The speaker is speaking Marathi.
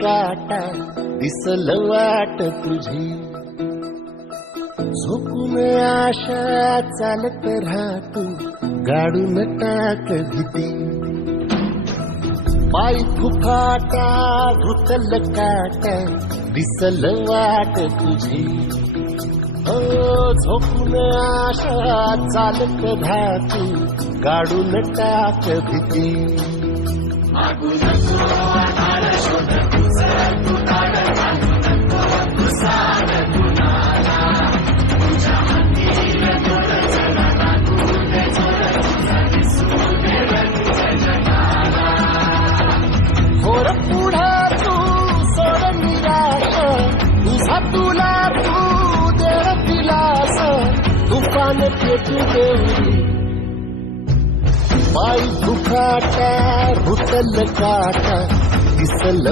काटा दिसल वाट तुझी झोपून आशा चालत राहतो गाडून टाक भीती पाय फुफाटा घुतल काटा दिसल वाट तुझी हो झोपून आशा चालत राहतो गाडून टाक भीती थोर पुढा तू सोड निराश तुझा तुला तू दे दिलास तुफान पेटू देऊ पाय फुफाटा घुतल काटा दिसल